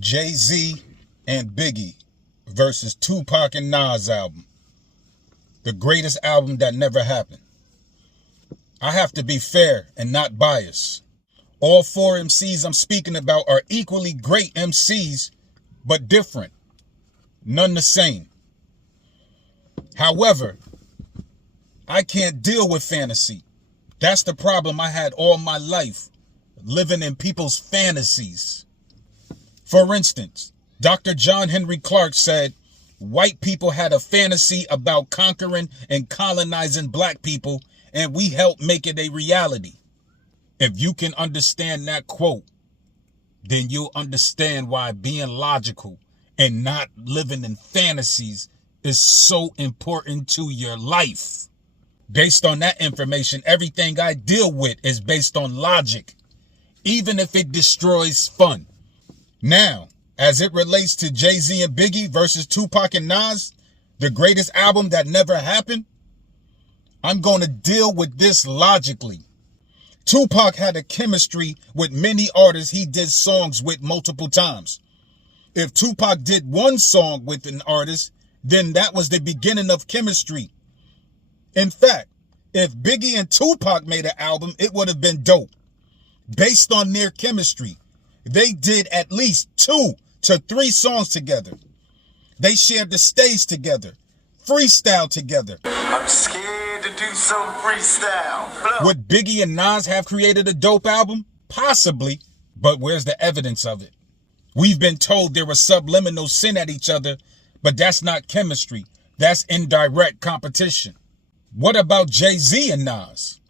Jay-Z and Biggie versus Tupac and Nas album. The greatest album that never happened. I have to be fair and not biased. All four MCs I'm speaking about are equally great MCs, but different. None the same. However, I can't deal with fantasy. That's the problem I had all my life, living in people's fantasies. For instance, Dr. John Henry Clark said, white people had a fantasy about conquering and colonizing black people, and we helped make it a reality. If you can understand that quote, then you'll understand why being logical and not living in fantasies is so important to your life. Based on that information, everything I deal with is based on logic, even if it destroys fun. Now, as it relates to Jay-Z and Biggie versus Tupac and Nas, the greatest album that never happened, I'm going to deal with this logically. Tupac had a chemistry with many artists he did songs with multiple times. If Tupac did one song with an artist, then that was the beginning of chemistry. In fact, if Biggie and Tupac made an album, it would have been dope. Based on their chemistry, they did at least 2 to 3 songs together. They shared the stage together, freestyle together. I'm scared to do some freestyle. Would Biggie and Nas have created a dope album? Possibly, but where's the evidence of it? We've been told they were subliminal sin at each other, but that's not chemistry. That's indirect competition. What about Jay-Z and Nas?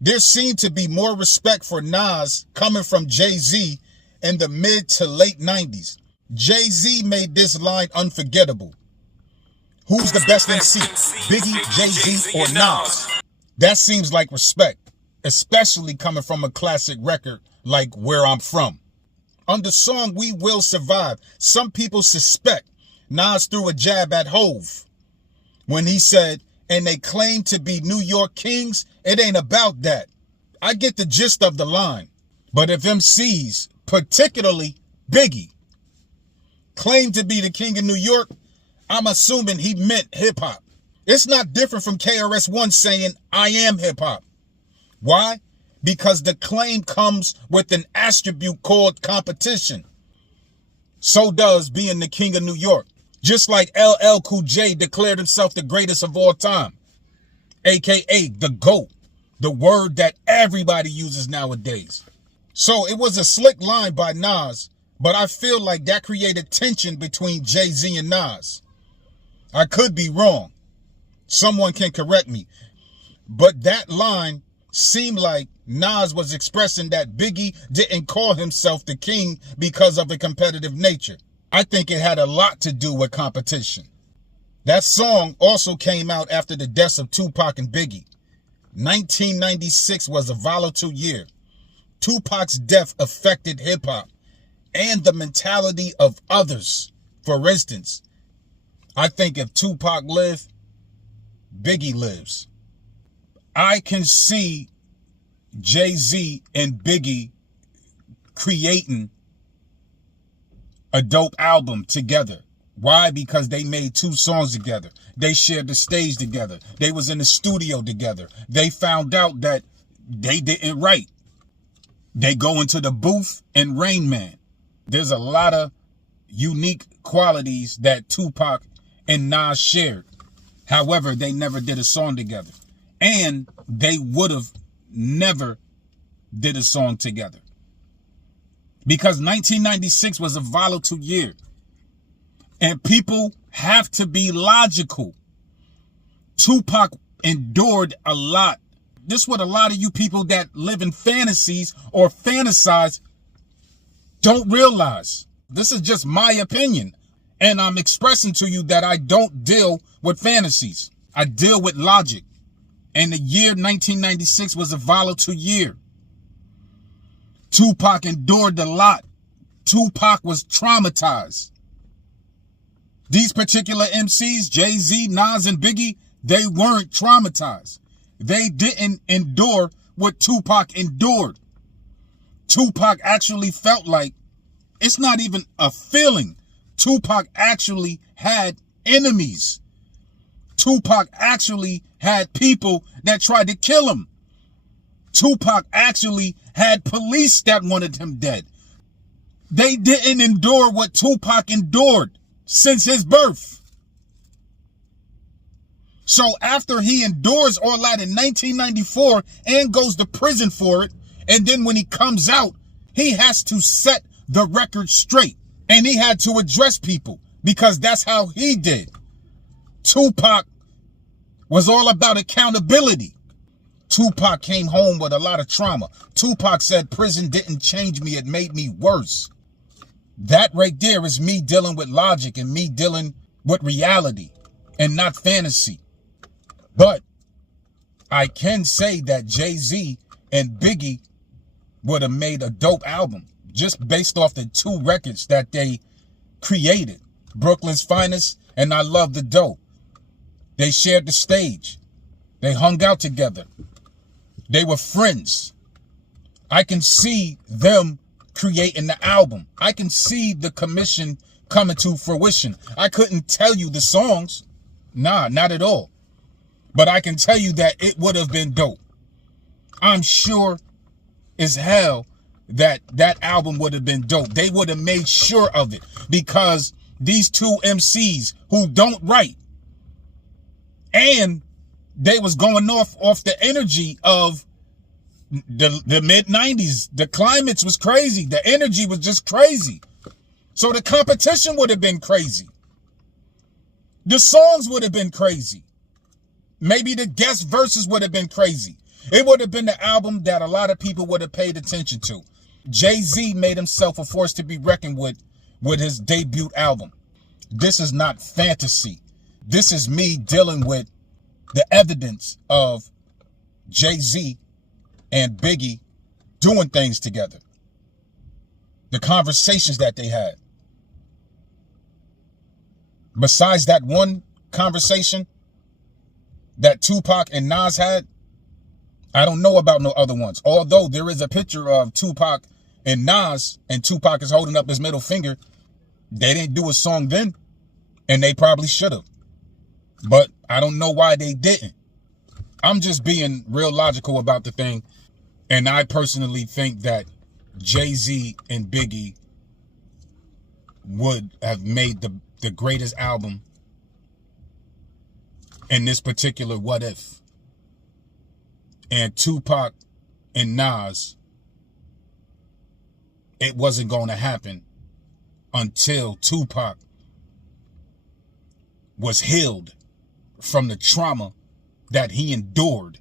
There seemed to be more respect for Nas coming from Jay-Z in the mid to late 90s. Jay-Z made this line unforgettable. Who's the best MC? Biggie, Jay-Z, or Nas? That seems like respect, especially coming from a classic record like Where I'm From. On the song We Will Survive, some people suspect Nas threw a jab at Hove when he said, and they claim to be New York kings. It ain't about that. I get the gist of the line. But if MCs, particularly Biggie, claim to be the king of New York, I'm assuming he meant hip hop. It's not different from KRS-One saying, I am hip hop. Why? Because the claim comes with an attribute called competition. So does being the king of New York. Just like LL Cool J declared himself the greatest of all time, aka the GOAT, the word that everybody uses nowadays. So it was a slick line by Nas, but I feel like that created tension between Jay-Z and Nas. I could be wrong. Someone can correct me. But that line seemed like Nas was expressing that Biggie didn't call himself the king because of a competitive nature. I think it had a lot to do with competition. That song also came out after the deaths of Tupac and Biggie. 1996 was a volatile year. Tupac's death affected hip-hop and the mentality of others. For instance, I think if Tupac lived, Biggie lives. I can see Jay-Z and Biggie creating a dope album together. Why? Because they made 2 songs together. They shared the stage together. They was in the studio together. They found out that they didn't write. They go into the booth and Rain Man. There's a lot of unique qualities that Tupac and Nas shared. However, they never did a song together. And they would have never did a song together. Because 1996 was a volatile year. And people have to be logical. Tupac endured a lot. This is what a lot of you people that live in fantasies or fantasize don't realize. This is just my opinion. And I'm expressing to you that I don't deal with fantasies. I deal with logic. And the year 1996 was a volatile year. Tupac endured a lot. Tupac was traumatized. These particular MCs, Jay-Z, Nas, and Biggie, they weren't traumatized. They didn't endure what Tupac endured. Tupac actually felt like It's not even a feeling. Tupac actually had enemies. Tupac actually had people that tried to kill him. Tupac actually had police that wanted him dead. They didn't endure what Tupac endured since his birth. So after he endures all that in 1994 and goes to prison for it, and then when he comes out, he has to set the record straight. And he had to address people because that's how he did. Tupac was all about accountability. Tupac came home with a lot of trauma. Tupac said prison didn't change me, it made me worse. That right there is me dealing with logic and me dealing with reality and not fantasy. But I can say that Jay-Z and Biggie would have made a dope album just based off the two records that they created. Brooklyn's Finest and I Love the Dope. They shared the stage. They hung out together. They were friends. I can see them creating the album. I can see the commission coming to fruition. I couldn't tell you the songs. Nah, not at all. But I can tell you that it would have been dope. I'm sure as hell that that album would have been dope. They would have made sure of it because these two MCs who don't write, and they was going off the energy of the mid-90s. The climates was crazy. The energy was just crazy. So the competition would have been crazy. The songs would have been crazy. Maybe the guest verses would have been crazy. It would have been the album that a lot of people would have paid attention to. Jay-Z made himself a force to be reckoned with his debut album. This is not fantasy. This is me dealing with the evidence of Jay-Z and Biggie doing things together. The conversations that they had. Besides that one conversation that Tupac and Nas had, I don't know about no other ones. Although there is a picture of Tupac and Nas, and Tupac is holding up his middle finger. They didn't do a song then, and they probably should have. But I don't know why they didn't. I'm just being real logical about the thing. And I personally think that Jay-Z and Biggie would have made the greatest album in this particular What If. And Tupac and Nas, it wasn't going to happen until Tupac was healed from the trauma that he endured